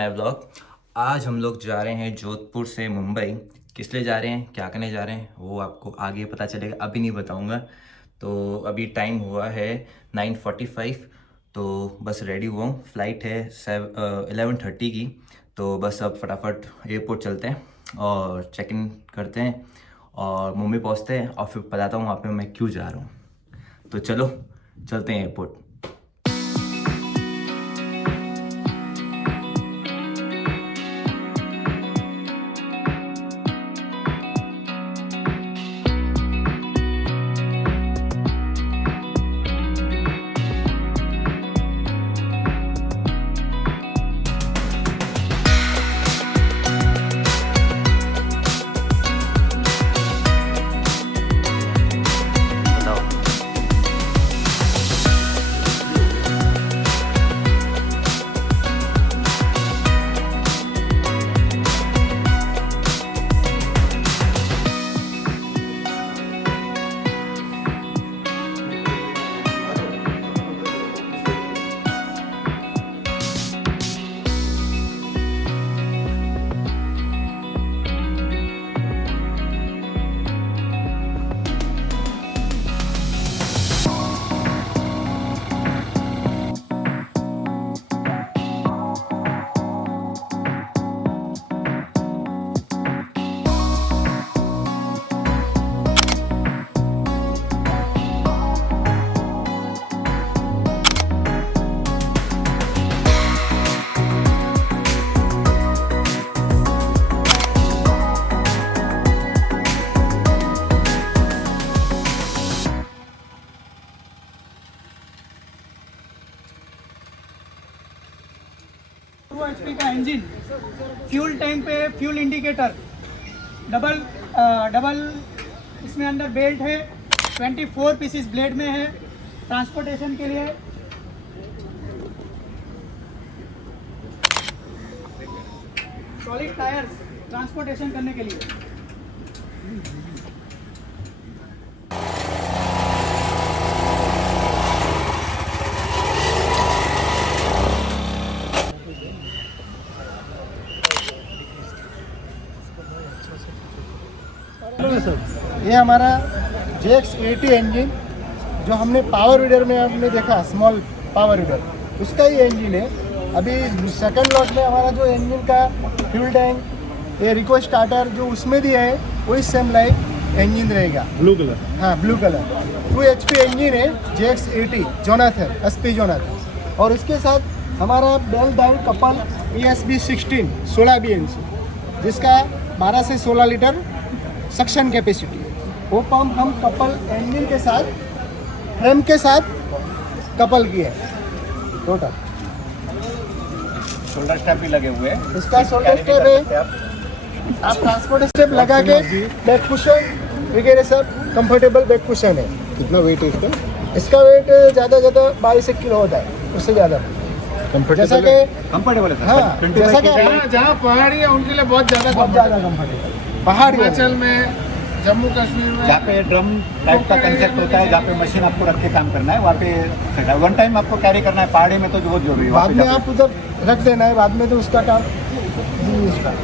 My vlog. आज हम लोग जा रहे हैं जोधपुर से मुंबई। किस लिए जा रहे हैं, क्या करने जा रहे हैं, वो आपको आगे पता चलेगा, अभी नहीं बताऊंगा। तो अभी टाइम हुआ है 9:45, तो बस रेडी हुआ हूँ। फ्लाइट है 11:30 की, तो बस अब फटाफट एयरपोर्ट चलते हैं और चेक इन करते हैं और मुंबई पहुँचते हैं और फिर बताता हूँ आप में मैं क्यों जा रहा हूँ। तो चलो चलते हैं एयरपोर्ट। HP का इंजन, फ्यूल टैंक पे फ्यूल इंडिकेटर, डबल इसमें अंदर बेल्ट है, 24 पीसेस ब्लेड में है। ट्रांसपोर्टेशन के लिए सॉलिड टायर्स, ट्रांसपोर्टेशन करने के लिए। ये हमारा JX80 इंजन जो हमने पावर वीडर में हमने देखा, स्मॉल पावर वीडर, उसका ही इंजन है। अभी सेकंड लॉट में हमारा जो इंजन का फ्यूल टैंक, ये रिको स्टार्टर जो उसमें दिया है वही सेम लाइक इंजन रहेगा, ब्लू कलर। हाँ, ब्लू कलर 2 HP इंजन है JX80 जोनाथन, SP जोनाथन। और उसके साथ हमारा बेल डाउन कपल ESB 16 BNC, जिसका 12 से 16 लीटर सक्शन कैपेसिटी है। वो पंप हम कपल इंजन के साथ, फ्रेम के साथ कपल किए हैं टोटल। शोल्डर स्ट्रैप भी लगे हुए हैं। इसका शोल्डर स्ट्रैप है, आप ट्रांसपोर्ट स्ट्रैप लगा के बैक कुशन वगैरह सब कंफर्टेबल बैक कुशन है। कितना वेट है इसका? इसका वेट ज़्यादा 22 किलो होता है, उससे ज़्यादा। जैसा कि कंफर्टेबल है। हाँ, जैसा कि जहाँ पहाड़ी है उनके लिए बहुत ज़्यादा कंफर्टेबल। पहाड़ हिमाचल में, जम्मू कश्मीर में, जहाँ पे ड्रम टाइप का कंसेप्ट होता है, जहाँ पे मशीन आपको रख के काम करना है, वहाँ पे वन टाइम आपको कैरी करना है। पहाड़ी में तो बहुत जरूरी है, बाद में आप उधर रख देना है, बाद में तो उसका काम उसका।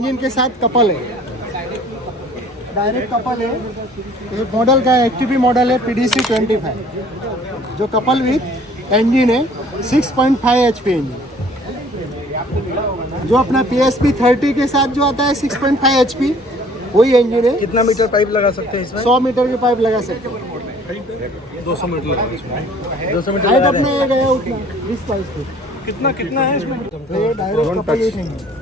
इंजन के साथ कपल है, डायरेक्ट कपल है। ये मॉडल का एक्टिव मॉडल है PDC 25, जो कपल विथ इंजन है 6.5 HP इंजन। जो अपना PSP 30 के साथ जो आता है 6.5 HP, वही इंजन है। कितना मीटर पाइप लगा सकते हैं इसमें? 100 मीटर की पाइप लगा सकते हैं। 200 मीटर लगा इसमें। 200 मीटर हाइट अपना ये गया उतना 20-22 फीट। कितना है इसमें? ये direct couple with engine.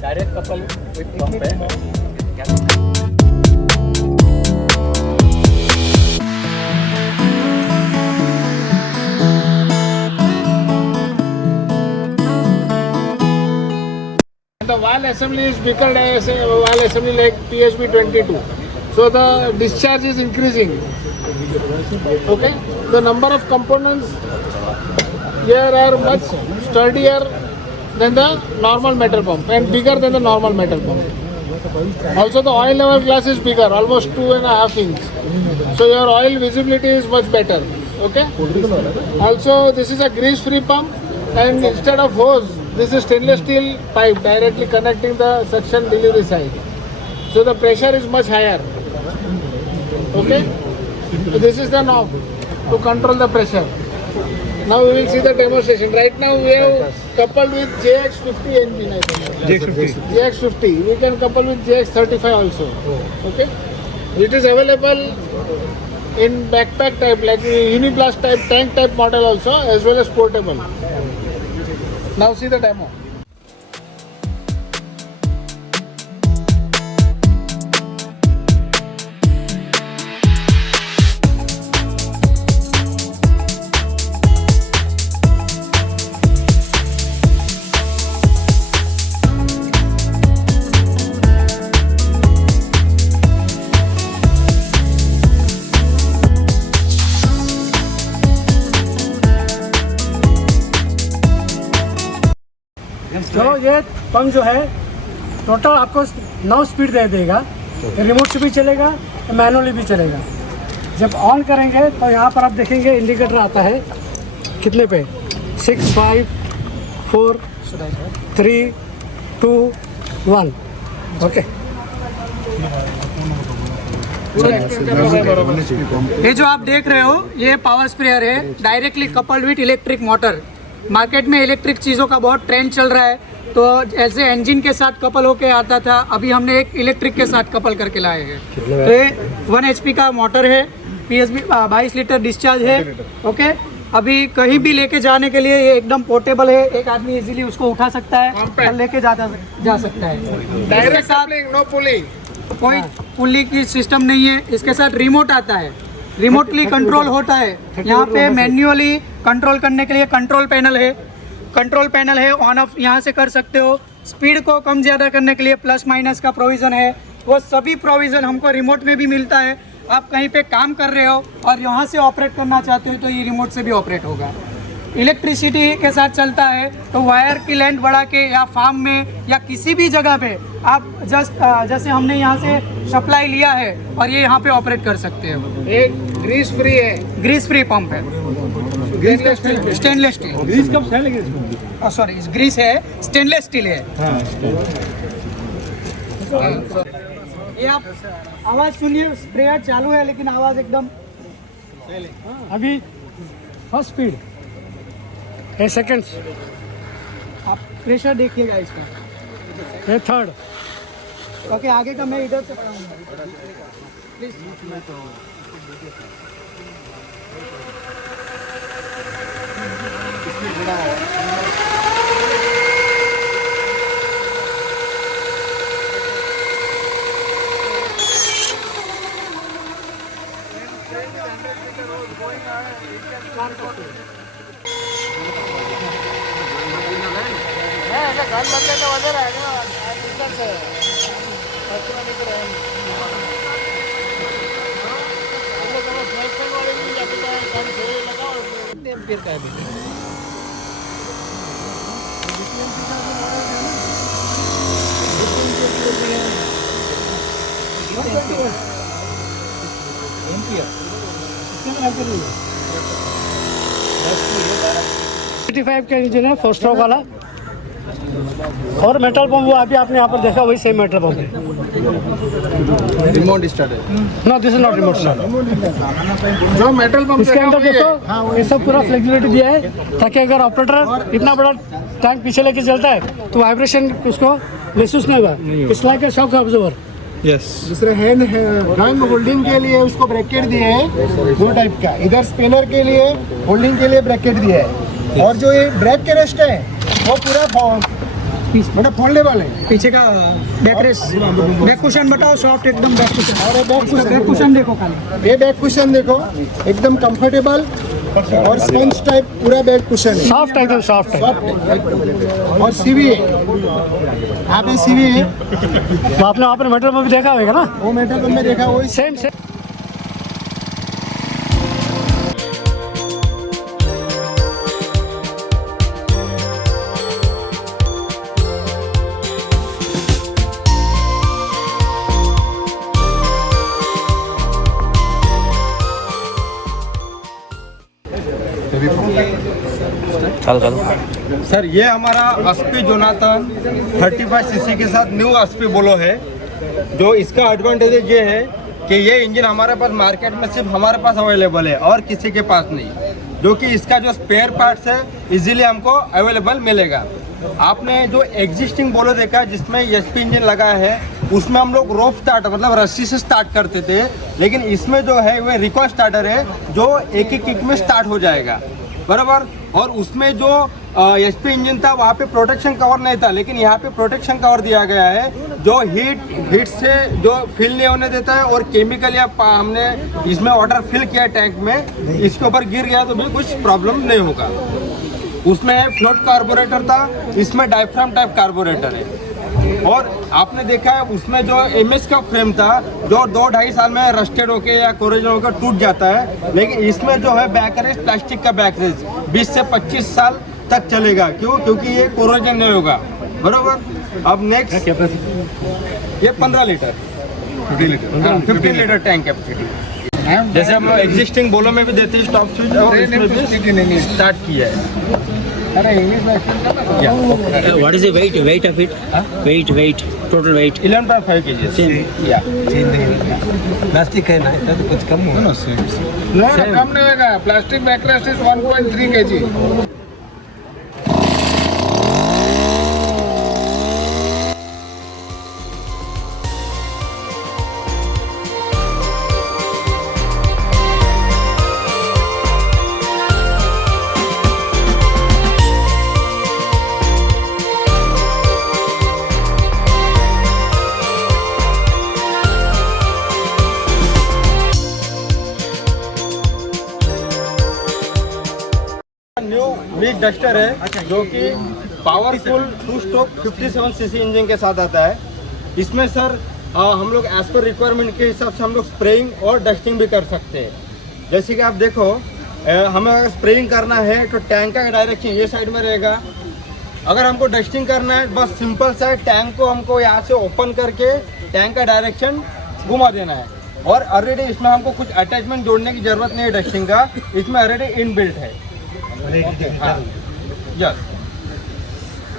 Direct couple with pump है। while assembly is bigger while assembly like PSB 22. So the discharge is increasing. Okay, the number of components here are much sturdier than the normal metal pump and bigger than the normal metal pump. Also the oil level glass is bigger, almost 2.5 inch. So your oil visibility is much better. Okay. Also this is a grease free pump, and instead of hose, this is stainless steel pipe directly connecting the suction delivery side. So the pressure is much higher. Okay. So this is the knob to control the pressure. Now we will see the demonstration. Right now we have coupled with JX50 engine. I think. JX50. We can couple with JX35 also. Okay. It is available in backpack type, like Uniblast type, tank type model also, as well as portable. Now see the demo. तो ये pump जो है total आपको 9 speed दे देगा। Remote से भी चलेगा, manually भी चलेगा। जब ऑन करेंगे तो यहाँ पर आप देखेंगे इंडिकेटर आता है कितने पे, 6, 5, 4, 3, 2, 1। ओके, ये जो आप देख रहे हो ये पावर स्प्रेयर है, directly coupled with electric motor. Market में इलेक्ट्रिक चीज़ों का बहुत ट्रेंड चल रहा है, तो ऐसे इंजन के साथ कपल होके आता था, अभी हमने एक इलेक्ट्रिक के साथ कपल करके लाए हैं। तो ये 1 HP का मोटर है, PSB 22 लीटर डिस्चार्ज है। ओके, अभी कहीं भी लेके जाने के लिए ये एकदम पोर्टेबल है, एक आदमी इजीली उसको उठा सकता है और लेके जा सकता है। डायरेक्ट कपलिंग, नो पुलिंग, कोई पुली की सिस्टम नहीं है। इसके साथ रिमोट आता है, रिमोटली कंट्रोल होता है। यहाँ पे मैन्युअली कंट्रोल करने के लिए कंट्रोल पैनल है, ऑन ऑफ यहाँ से कर सकते हो। स्पीड को कम ज़्यादा करने के लिए प्लस माइनस का प्रोविज़न है, वो सभी प्रोविज़न हमको रिमोट में भी मिलता है। आप कहीं पे काम कर रहे हो और यहाँ से ऑपरेट करना चाहते हो तो ये रिमोट से भी ऑपरेट होगा। इलेक्ट्रिसिटी के साथ चलता है, तो वायर की लेंथ बढ़ा के या फार्म में या किसी भी जगह पे आप जैसे हमने यहाँ से सप्लाई लिया है और ये यहाँ पे ऑपरेट कर सकते हो। एक ग्रीस फ्री है, ग्रीस फ्री पंप है, स्टेनलेस स्टील। ग्रीस कब से लगे? सॉरी, ग्रीस है, स्टेनलेस स्टील है। ये आप आवाज़ सुनिए, स्प्रेयर चालू है लेकिन आवाज़ एकदम। अभी फर्स्ट स्पीड, 8 सेकेंड्स। आप प्रेशर देखिएगा इसका। ये थर्ड। ओके, आगे का मैं इधर से पढ़ाऊंगा। प्लीज। का इंजन है, 4 स्ट्रोक वाला। और मेटल पंप वो अभी आपने यहाँ पर देखा, वही सेम मेटल पंप है। रिमोट स्टार्ट है? No, this is not remote start. जो मेटल पंप इसके अंदर देखो ये सब पूरा फ्लेक्सिबिलिटी दिया है, ताकि अगर ऑपरेटर इतना बड़ा टैंक पीछे लेके चलता है तो वाइब्रेशन उसको महसूस नहीं होगा। It's like a shock observer. दूसरे हैंड ड्राइंग होल्डिंग के लिए उसको ब्रैकेट दिए हैं 2 टाइप का। इधर स्पिनर के लिए होल्डिंग के लिए ब्रैकेट दिया है, और जो ये ब्रेक के रेस्ट है वो पूरा मतलब फोल्डेबल है। पीछे का बैक कुशन बताओ, सॉफ्ट एकदम बैक कुशन। और बैक कुशन देखो खाली, ये बैक कुशन देखो एकदम कंफर्टेबल और स्पंज टाइप पूरा बेड कुशन है, सॉफ्ट एकदम सॉफ्ट है। सॉफ्ट और सीवी है, यहाँ पे सीवी है, तो आपने वहाँ पर मेट्रो में भी देखा होगा ना, वो मेटल में देखा वही सेम सेम। चलो चलो। सर ये हमारा अस्पी जोनाथन 35 सीसी के साथ न्यू अस्पी बोलो है। जो इसका एडवांटेज ये है कि ये इंजन हमारे पास मार्केट में सिर्फ हमारे पास अवेलेबल है और किसी के पास नहीं, जो कि इसका जो स्पेयर पार्ट्स है इजीली हमको अवेलेबल मिलेगा। आपने जो एग्जिस्टिंग बोलो देखा जिसमें एसपी इंजन लगा है उसमें हम लोग रोप स्टार्टर मतलब रस्सी से स्टार्ट करते थे, लेकिन इसमें जो है वो रिकॉइल स्टार्टर है जो एक ही किक में स्टार्ट हो जाएगा बराबर। और उसमें जो एसपी इंजन था वहाँ पे प्रोटेक्शन कवर नहीं था, लेकिन यहाँ पे प्रोटेक्शन कवर दिया गया है जो हीट से जो फिल नहीं होने देता है। और केमिकल या हमने इसमें वाटर फिल किया टैंक में, इसके ऊपर गिर गया तो भी कुछ प्रॉब्लम नहीं होगा। उसमें फ्लोट कार्बोरेटर था, इसमें डायफ्राम टाइप कार्बोरेटर है। और आपने देखा है उसमें जो एमएस का फ्रेम था जो 2-2.5 साल में रस्टेड होके या कोरोजन होकर टूट जाता है, लेकिन इसमें जो है बैकरेज प्लास्टिक का बैकरेज 20 से 25 साल तक चलेगा। क्यों? क्योंकि ये कोरोजन नहीं होगा बराबर। अब नेक्स्ट ये 15 लीटर 15 लीटर टैंक कैपेसिटी, जैसे हम लोग एग्जिस्टिंग बोलो में भी देते हैं स्टॉप स्विच और इसमें भी स्टार्ट किया है। अरे इंग्लिश में What is the weight of it? Weight, total weight. 11.5 kg या प्लास्टिक है ना, तो कुछ कम होगा ना। No, कम नहीं होगा। Plastic backrest is 1.3 kg। New week duster है जो कि पावरफुल 2 स्ट्रोक 57 सीसी इंजन के साथ आता है। इसमें सर हम लोग एज पर रिक्वायरमेंट के हिसाब से हम लोग स्प्रेइंग और डस्टिंग भी कर सकते हैं। जैसे कि आप देखो हमें अगर स्प्रेइंग करना है तो टैंक का डायरेक्शन ये साइड में रहेगा। अगर हमको डस्टिंग करना है बस सिंपल सा टैंक को हमको यहाँ से ओपन करके टैंक का डायरेक्शन घुमा देना है। और ऑलरेडी इसमें हमको कुछ अटैचमेंट जोड़ने की जरूरत नहीं है डस्टिंग का, इसमें ऑलरेडी इनबिल्ट है। यस,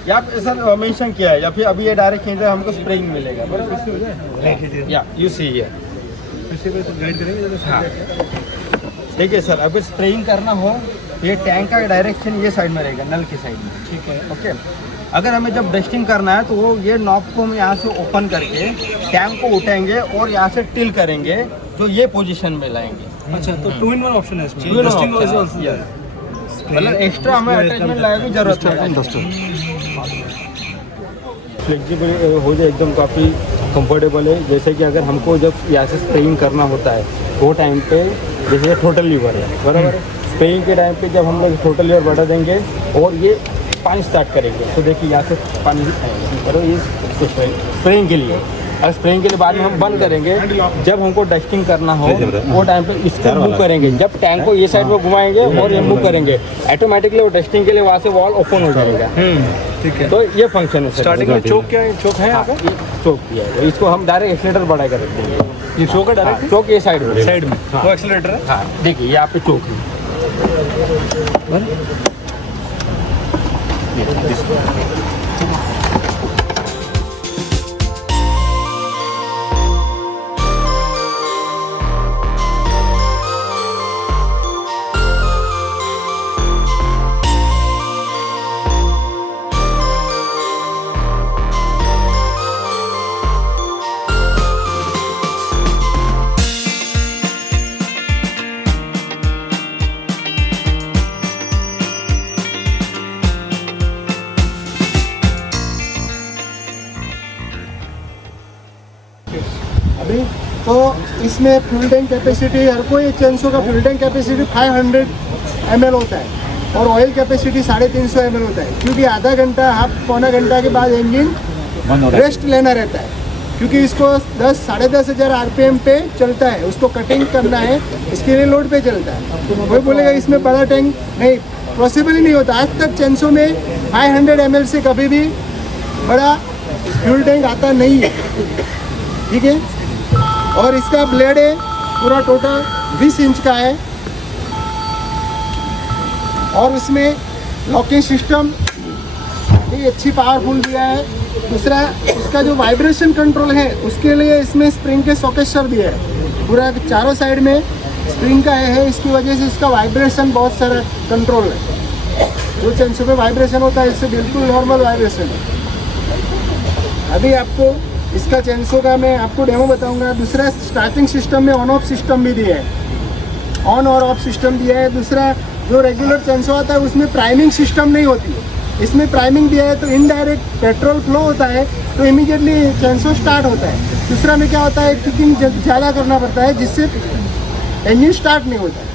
यहाँ पे सर मेंशन किया है या फिर अभी ये डायरेक्ट खींच रहे हमको स्प्रेइंग मिलेगा बराबर। या यू सी ये हाँ ठीक है सर। अगर स्प्रेइंग करना हो ये टैंक का डायरेक्शन ये साइड में रहेगा, नल की साइड में, ठीक है ओके। अगर हमें जब डस्टिंग करना है तो वो ये नॉब को हम यहाँ से ओपन करके टैंक को उठाएंगे और यहाँ से टिल करेंगे जो ये पोजीशन में लाएंगे। अच्छा, तो 2-in-1 ऑप्शन है इसमें, मतलब एक्स्ट्रा हमें अटैचमेंट लाने की जरूरत है। फ्लेक्सिबल हो जाए एकदम, काफ़ी कंफर्टेबल है। जैसे कि अगर हमको जब यहाँ से स्प्रेइंग करना होता है वो टाइम पे जैसे टोटल लीवर है बराबर, स्प्रेइंग के टाइम पे जब हम लोग टोटल लीवर बढ़ा देंगे और ये पानी स्टार्ट करेंगे तो देखिए यहाँ से पानी आएगा बराबर, ये स्प्रेइंग के लिए। और स्प्रेइंग के लिए बाद में हम बंद करेंगे जब हमको डस्टिंग करना हो वो टाइम पे इसको मूव करेंगे। जब टैंक को ये साइड में घुमाएंगे और ये मूव करेंगे ऑटोमेटिकली वो डस्टिंग के लिए वहाँ से वॉल ओपन हो जाएगा। ठीक है। तो ये फंक्शन है। स्टार्टिंग में चोक क्या है? चोक है यहाँ पे? चोक किया है, इसको हम डायरेक्ट एक्सीलरेटर बढ़ा कर रख देंगे। ये चोक है डायरेक्ट? चोक ये साइड में हाँ। वो एक्सीलरेटर है? हाँ देखिए यहाँ पे चोक है। अभी तो इसमें फ्यूल टैंक कैपेसिटी, हर कोई चेंसो का फ्यूल टैंक कैपेसिटी 500 ml होता है और ऑयल कैपेसिटी 350 ml होता है, क्योंकि आधा घंटा पौना घंटा के बाद इंजन रेस्ट लेना रहता है, क्योंकि इसको 10-10,500 RPM पे चलता है, उसको कटिंग करना है, इसके लिए लोड पे चलता है। कोई बोलेगा इसमें बड़ा टैंक नहीं, पॉसिबल ही नहीं होता। आज तक चेंसो में 500 ml से कभी भी बड़ा फ्यूल टैंक आता नहीं है, ठीक है। और इसका ब्लेड है पूरा टोटल 20 इंच का है और उसमें लॉकिंग सिस्टम भी अच्छी पावरफुल दिया है। दूसरा उसका जो वाइब्रेशन कंट्रोल है उसके लिए इसमें स्प्रिंग के सॉकेटर दिए है, पूरा चारों साइड में स्प्रिंग का है, इसकी वजह से इसका वाइब्रेशन बहुत सारा कंट्रोल है। जो चेंसो पे वाइब्रेशन होता है इससे बिल्कुल नॉर्मल वाइब्रेशन है। अभी आपको इसका चेंसो का मैं आपको डेमो बताऊंगा। दूसरा स्टार्टिंग सिस्टम में ऑन ऑफ सिस्टम भी दिया है, ऑन और ऑफ सिस्टम दिया है। दूसरा जो रेगुलर चेंसो आता है उसमें प्राइमिंग सिस्टम नहीं होती, इसमें प्राइमिंग दिया है तो इनडायरेक्ट पेट्रोल फ्लो होता है तो इमीडिएटली चेंसो स्टार्ट होता है। दूसरा में क्या होता है, किकिंग ज़्यादा करना पड़ता है जिससे इंजन स्टार्ट नहीं होता है।